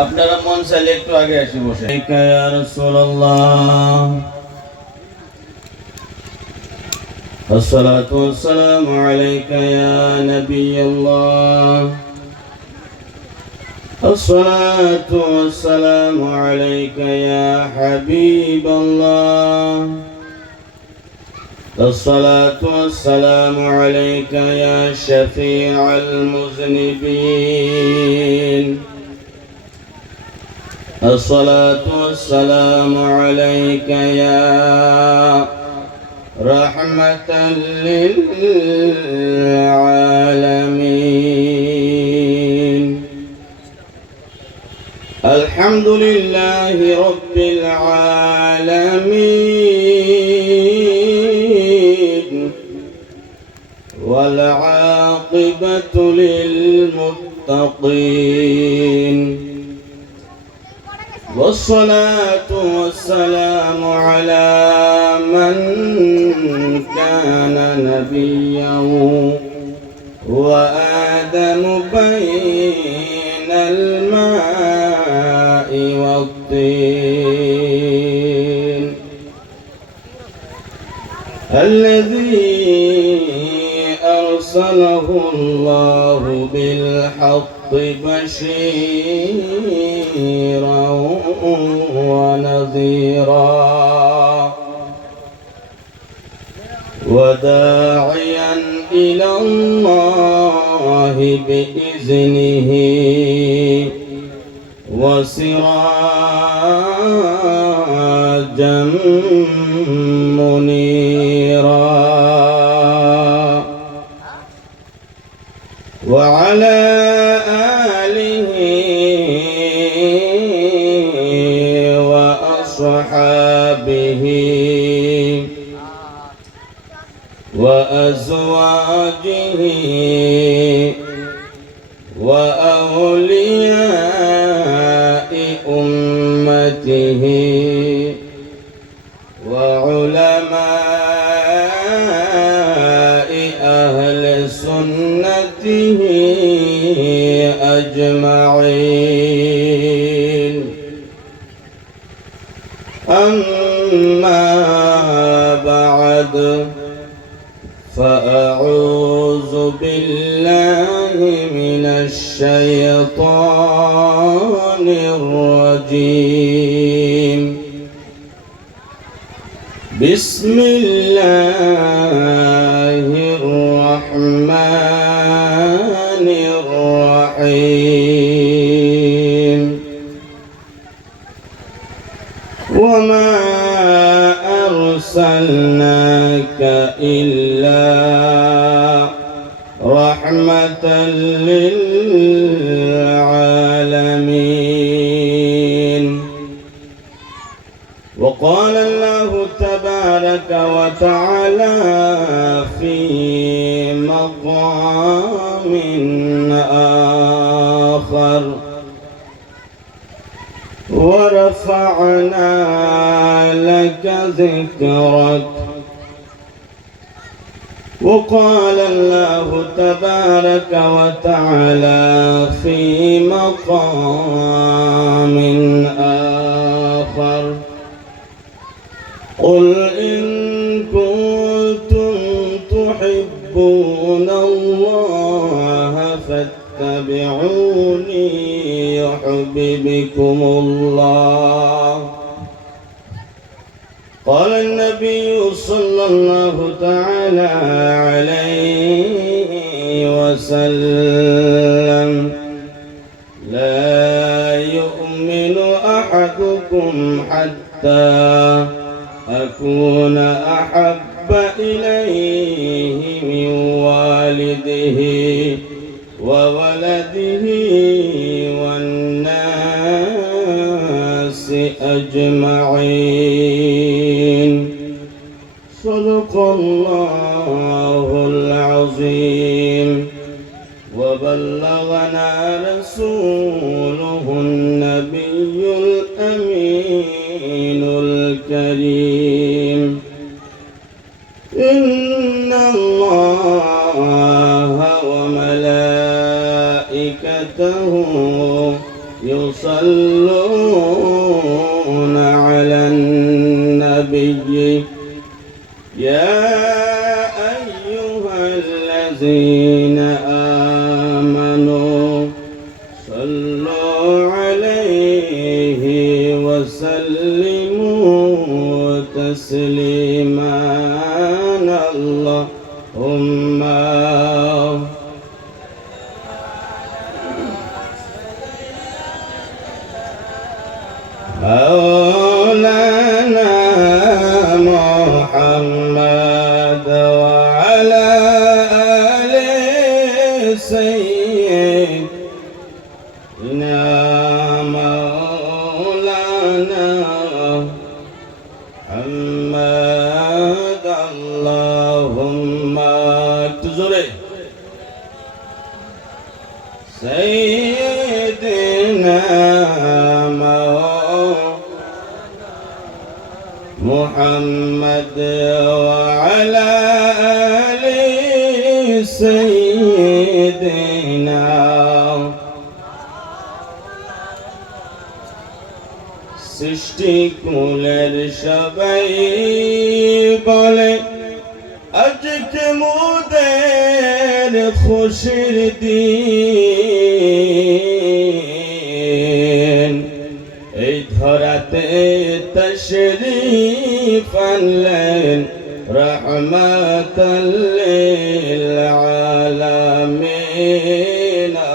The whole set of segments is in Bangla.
আপনারা মন চাইলে একটু আগে এসে বসে। ইয়া রাসূলুল্লাহ الصلاة والسلام عليك يا نبي الله الصلاة والسلام عليك يا حبيب الله الصلاة والسلام عليك يا شفيع المذنبين الصلاة والسلام عليك يا رحمة للعالمين الحمد لله رب العالمين والعاقبة للمتقين والصلاة والسلام على من كان نبيا وآدم بين الماء والطين الذي أرسله الله بالحق بشيرا ونذيرا وداعيا إلى الله بإذنه وسراجا منيرا وعلى آله وأصحابه وأزواجه وأولياء أمته وعلماء أهل سنته أجمعين أما بعد فأعوذ بالله من الشيطان الرجيم بسم الله الرحمن الرحيم وما أرسلناك إلا رحمة للعالمين وقال الله تبارك وتعالى في مقام آخر ورفعنا لك ذكرك وقال الله تبارك وتعالى في مقام آخر قل إن كنتم تحبون الله فاتبعوني يحببكم الله قال النبي صلى الله تعالى عليه وسلم لا يؤمن أحدكم حتى أكون أحب إليه من والده وولده والناس أجمعين صدق الله العظيم وبلغنا رسوله النبي الأمين الكريم إن الله وملائكته يصلون على النبي يا أيها الذين آمنوا صلوا عليه وسلموا تسليما اللهم مولانا محمد وعلى آل سيدنا مولانا محمد اللهم تزوري سيدنا محمد وعلى آل سيدنا সৃষ্টি কুলের সবাই বলে আজকে মোদের খুশির দিন এই ধরাতে তশরীফ আনলেন রহমাতাল লিল আলামিন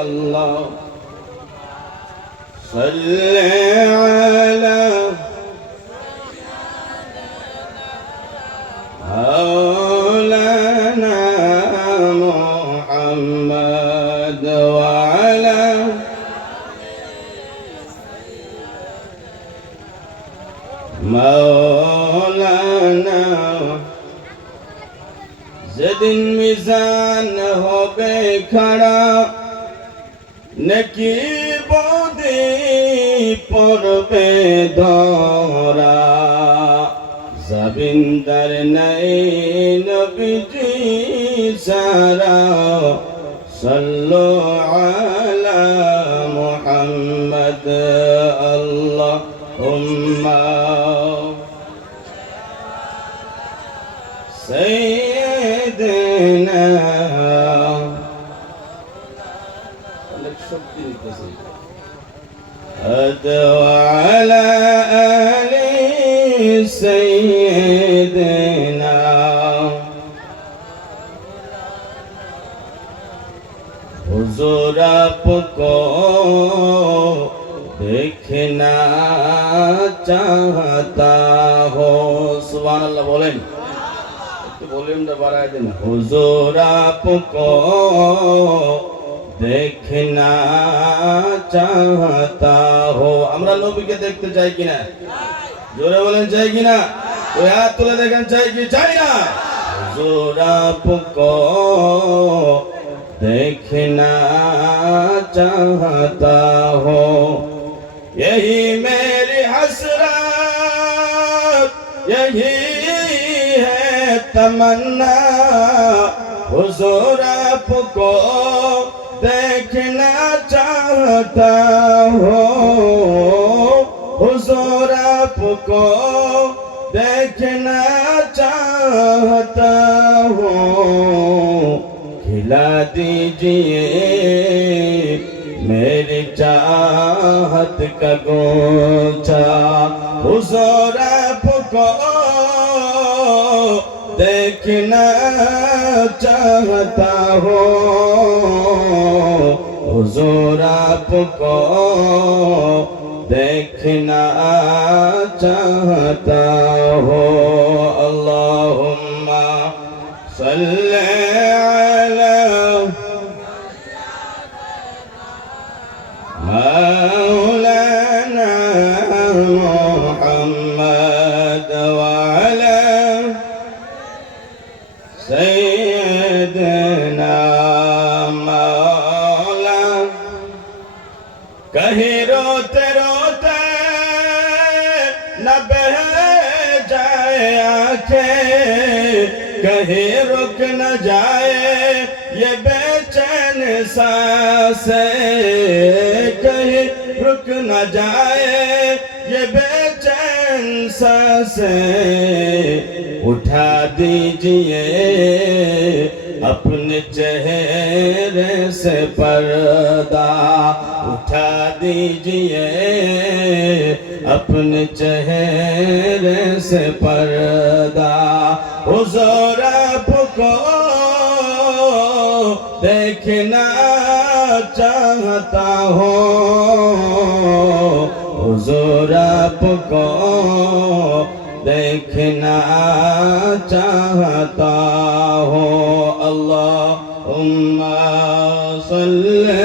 আল্লাহ সাল্লি আলা مولانا محمد وعلى مولانا যেদিন মিজান হবে খাড়া নেকি বদে পড়বে ধরা জাবিন্দার নাই নবীজি সারা সাল্লু আলা মুহাম্মদ আল্লাহুম্মা সাইয়্যিদিনা অনেক শক্তি নিতেছে আলা আলি سيدنا हुजूर आपको देखना चाहता हो सुभान अल्लाह बोलें একটু ভলিউমটা বাড়ায় দিন हुजूर आपको देखना चाहता हो আমরা নবীকে দেখতে চাই কিনা জোরে বলেন চাই কিনা ওই হাত তুলে দেখেন চাই কি চাই না हुजूर आपको देखना चाहता हो यही मेरी हसरत यही है तमन्ना हुजूर आपको देखना चाहता हो हुजूर आपको देखना चाहता हूँ खिला दीजिए मेरी चाहत का गोचा हुजूर आपको देखना चाहता हूँ हुजूर आपको देखना चाहता हो अल्लाहुम्मा सल्ली अला मौलाना मुहम्मद वअला सय्यदना मौला कहीं रोते रोते न बह जाए आंखें कहीं रुक न जाए ये बेचैन सांसें कहीं रुक रुक न जाए ये बेचैन सांसें, उठा दीजिए अपने चेहरे से पर्दा, उठा दीजिए अपने चेहरे से पर्दा। हुजूर आपको देखना चाहता हूँ, हुजूर आपको देखना चाहता हूँ। अल्लाहुम्मा सल्ली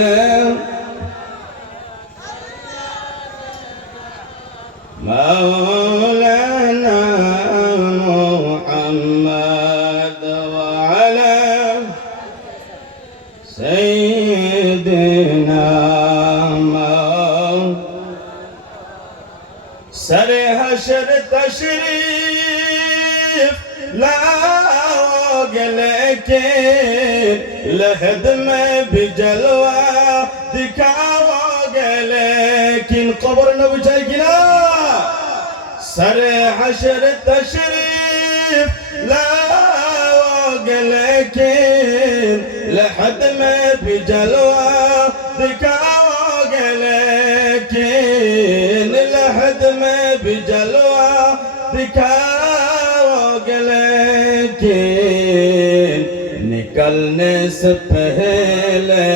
मौलाना मुहम्मद व अला सय्यिदिना सरे हशर तशरीफ लाओगे लेके, लहद में भी जलवा दिखाओगे लेकिन कब्र न बुझाएगी ना। सरे हशर तशरीफ लाओगे लेकिन लहद में भी जलवा दिखाओगे लेकिन लहद में भी जलवा दिखाओगे लेकिन निकलने से पहले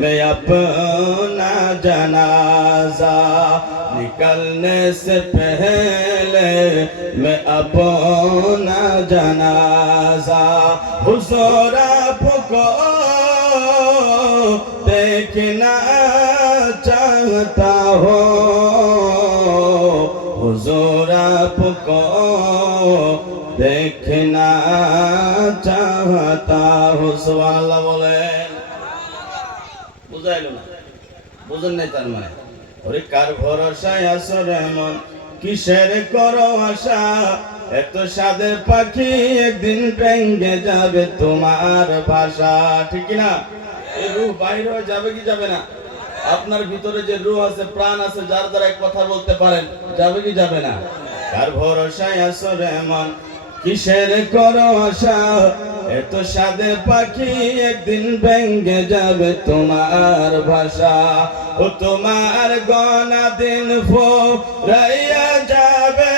मैं अपना जनाजा, निकलने से पहले मैं अपना जनाजा हुजूर आपको देखना चाहता हूँ, हुजूर आपको देखना चाहता हूँ। सुबहानाल्लाह बोलें। বুঝাইলো না, বুঝেন নাই তার মানে। ওরে কার ভরসায় আসো এমন কিসের করো আশা, এত সাদের পাখি একদিন ভেঙে যাবে তোমার ভাষা, ঠিক না? এই রূহ বাইর হয়ে যাবে কি যাবে না? আপনার ভিতরে যে রূহ আছে, প্রাণ আছে, যার দ্বারা কথা বলতে পারেন, যাবে কি যাবে না? কার ভরসায় আসো এমন কিসের করো আশা, এত সাদে পাখি একদিন ভেঙে যাবে তোমার ভাষা, ও তোমার গনা দিন ফুরাইয়া যাবে,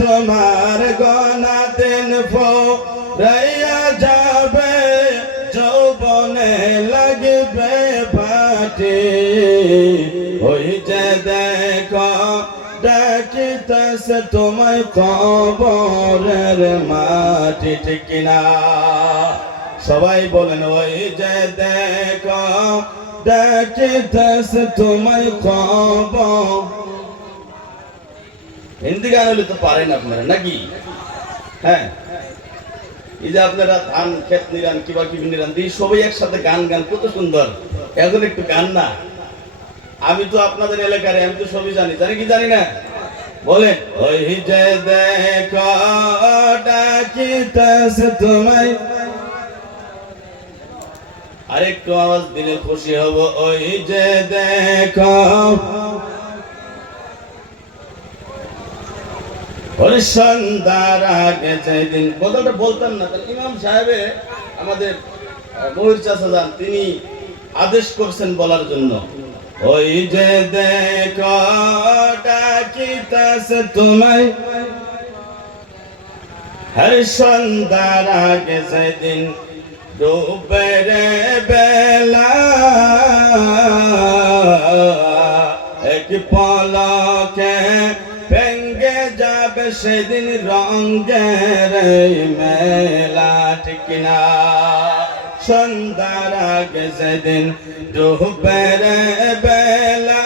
তোমার গনা দিন ফুরাইয়া যাবে, যৌবনে লাগবে পাটি, ওই যে দেখো ডাকিতেছে তোমায় কবরের মাটি, ঠিক কিনা? সবাই বলেন ওই যে দেখো ডাকিতেছে তোমায় কবর। হিন্দি গান হলে তো পারেন আপনারা নাকি? হ্যাঁ, এই যে আপনারা ধান ক্ষেত নিরান কিবা কিবি নিরান দিয়ে সবাই একসাথে গান গান, কত সুন্দর। এখন একটু গান না, আমি তো আপনাদের এলাকার, আমি তো সবই জানি, জানি কি জানি না বলেন। ওই যে দেখো ডাকিতেছে তোমায়, আরেকটু আওয়াজ দিলে খুশি হব। ওই যে দেখো ওরে সন্ধ্যার আগে যেদিন, কথাটা বলতাম না, তাহলে ইমাম সাহেবে আমাদের মহির চাচা যান, তিনি আদেশ করছেন বলার জন্য। ওই যে দেখো ডাকিতেছে তোমায়, হর সন্ধ্যার আগে যেদিন ডুবের বেলা, এক পলকে ভেঙ্গে যাবে সেদিন রঙের মেলা, ঠিক না? সন্ধ্যার আগে যেদিন ডুবের বেলা,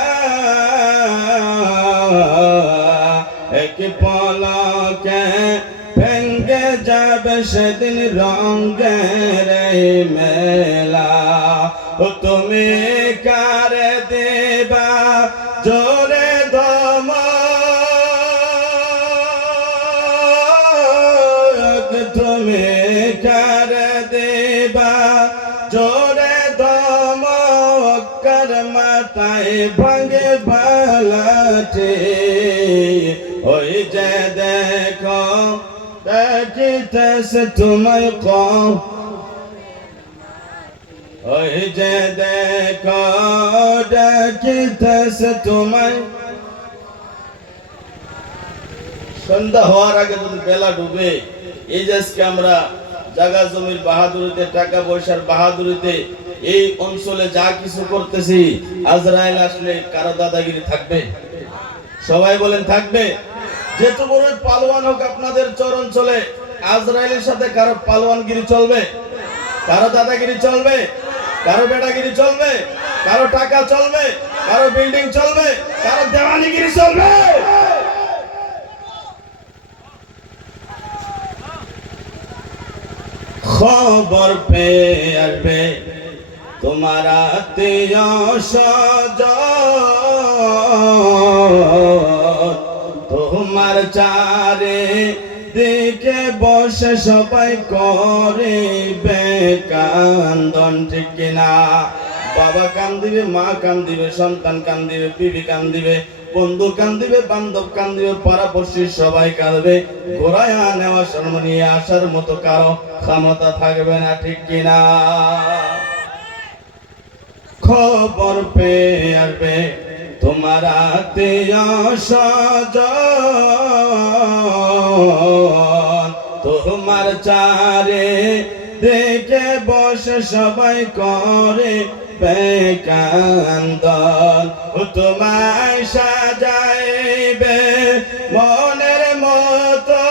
এক পলকে ভেঙ্গে যাবে সেদিন রঙের মেলা, ও তুমি কারে দেবা জোরে দম, তুমি কারে দেবা জোরে ভাঙে বালাটে ওই যে দেখো দেখিতেছে তোমায় কম ওই যে দেখো দেখিতেছে তোমায় সন্ধ্যা হওয়ার আগে যদি বেলা ডুবে এই যে আজকে আমরা জায়গা জমির বাহাদুরিতে টাকা পয়সার বাহাদুরিতে এই অঞ্চলে যা কিছু করতেছি আজরাইল আসলে কারো দাদাগিরি থাকবে? সবাই বলেন থাকবে? যেহেতু বড় পালোয়ান হোক আপনাদের চর অঞ্চলে আজরাইলের সাথে কারো পালোয়ানগিরি চলবে? কারো দাদাগিরি চলবে? কারো বেটাগিরি চলবে? কারো টাকা চলবে? কারো বিল্ডিং চলবে? কারো দেওয়ানিগিরি চলবে? খবর পেয়ে আসবে তোমার আত্মীয় স্বজন তোমার চারে দিকে বসে সবাই করিবে কান্দন, ঠিক কিনা? বাবা কান্দিবে, মা কান্দিবে, সন্তান কান্দিবে, বিবি কান্দিবে, বন্ধু কান্দিবে, বান্ধব কান্দিবে, পাড়াপড়শি সবাই কাঁদবে। ঘোরায় নেওয়া শর্ম নিয়ে আসার মতো কারো ক্ষমতা থাকবে না, ঠিক কিনা? খবর পেয়ে আসবে তোমার আত্মীয় স্বজন তোমার চারে দেখে বসে সবাই করে বেকান্দন তোমায় সাজাইবে মনের মতো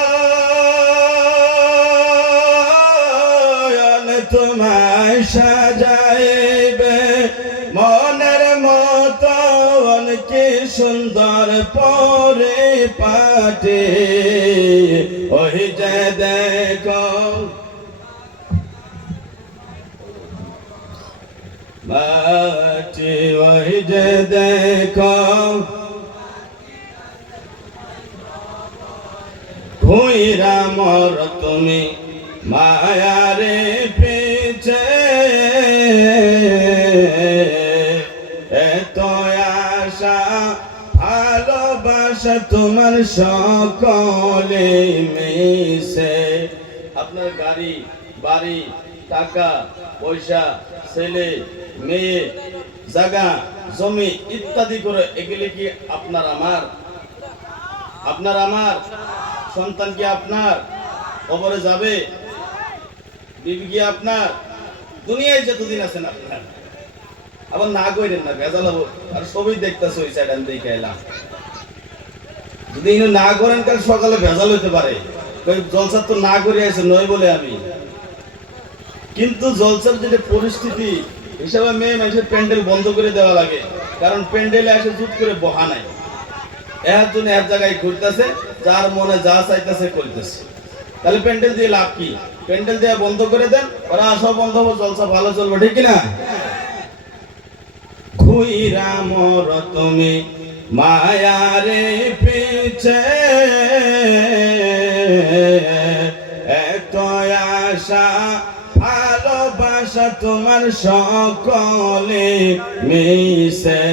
তোমায় সাজাইবে মনের মতন কি সুন্দর পরে পাটে ওই যে দেখো মাটি ওই যে দেখো ঘুইরা মর তুমি মায়ারে পিছে এত আশা ভালোবাসা তোমার সকলে মিশে। আপনার গাড়ি বাড়ি টাকা পয়সা ছেলে মেয়ে জায়গা জমি ইত্যাদি করে এগুলি কি আপনার আমার? আপনার আমার সন্তান কি আপনার? কবরে যাবে? বিবি কি আপনার? দুনিয়ায় যতদিন আছেন আপনার। আবার না কইরেন না, ভেজাল হবো। আর সবই দেখতেছে ওই সাইড আমি দেখে এলাম। যদি ইনো না করেন কাল সকালে ভেজাল হইতে পারে। জলসার তো না করে আছে নয় বলে আমি। কিন্তু জলসার যেটা পরিস্থিতি হিসাবে মেয়ে মানুষের প্যান্ডেল বন্ধ করে দেওয়া লাগে, কারণ প্যান্ডেলে এসে জুট করে বহা নাই। এর জন্য এক জায়গায় ঘুরতেছে, যার মনে যা চাইতেছে করতেছে। তাহলে প্যান্ডেল দিয়ে লাভ কি? প্যান্ডেল দিয়ে বন্ধ করে দেন, ওরা সব বন্ধ হবে, জলসা ভালো চলবে, ঠিক কিনা? ঘুইরা মর তুমি মায়ারে পিছে এত আশা ভালোবাসা তোমার সকলে মিশে।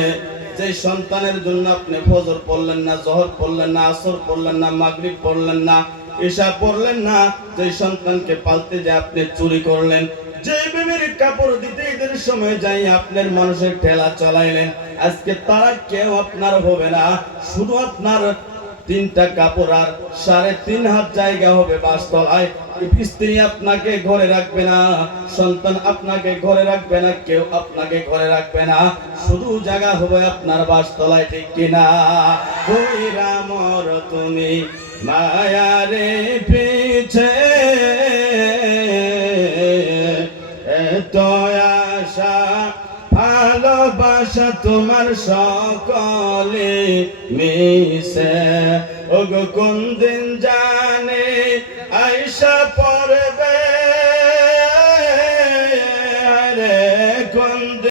যে সন্তানের জন্য আপনি ফজর পড়লেন না, জোহর পড়লেন না, আসর পড়লেন না, মাগরিব পড়লেন না, ঈশা পড়লেন না, যে সন্তানকে পালতে যে আপনি চুরি করলেন, যে বিবির কাপড় দিতে ঈদের সময় যাই আপনার মানুষের ঠেলা চালাইলেন, আজকে তারা কেউ আপনার হবে না। শুধু আপনার 3টা কাপড় আর 3.5 হাত জায়গা হবে বাসতলায়। স্ত্রী আপনাকে ঘরে রাখবে না, সন্তান আপনাকে ঘরে রাখবে না, কেউ আপনাকে ঘরে রাখবে না, শুধু জায়গা হবে আপনার বাসতলায়, ঠিক কিনা? কইরা মর তুমি মায়ারে পিছে এত আশা ভালোবাসা তোমার সকলে মিশে। ওগো কোন দিন জানে আইসা পরে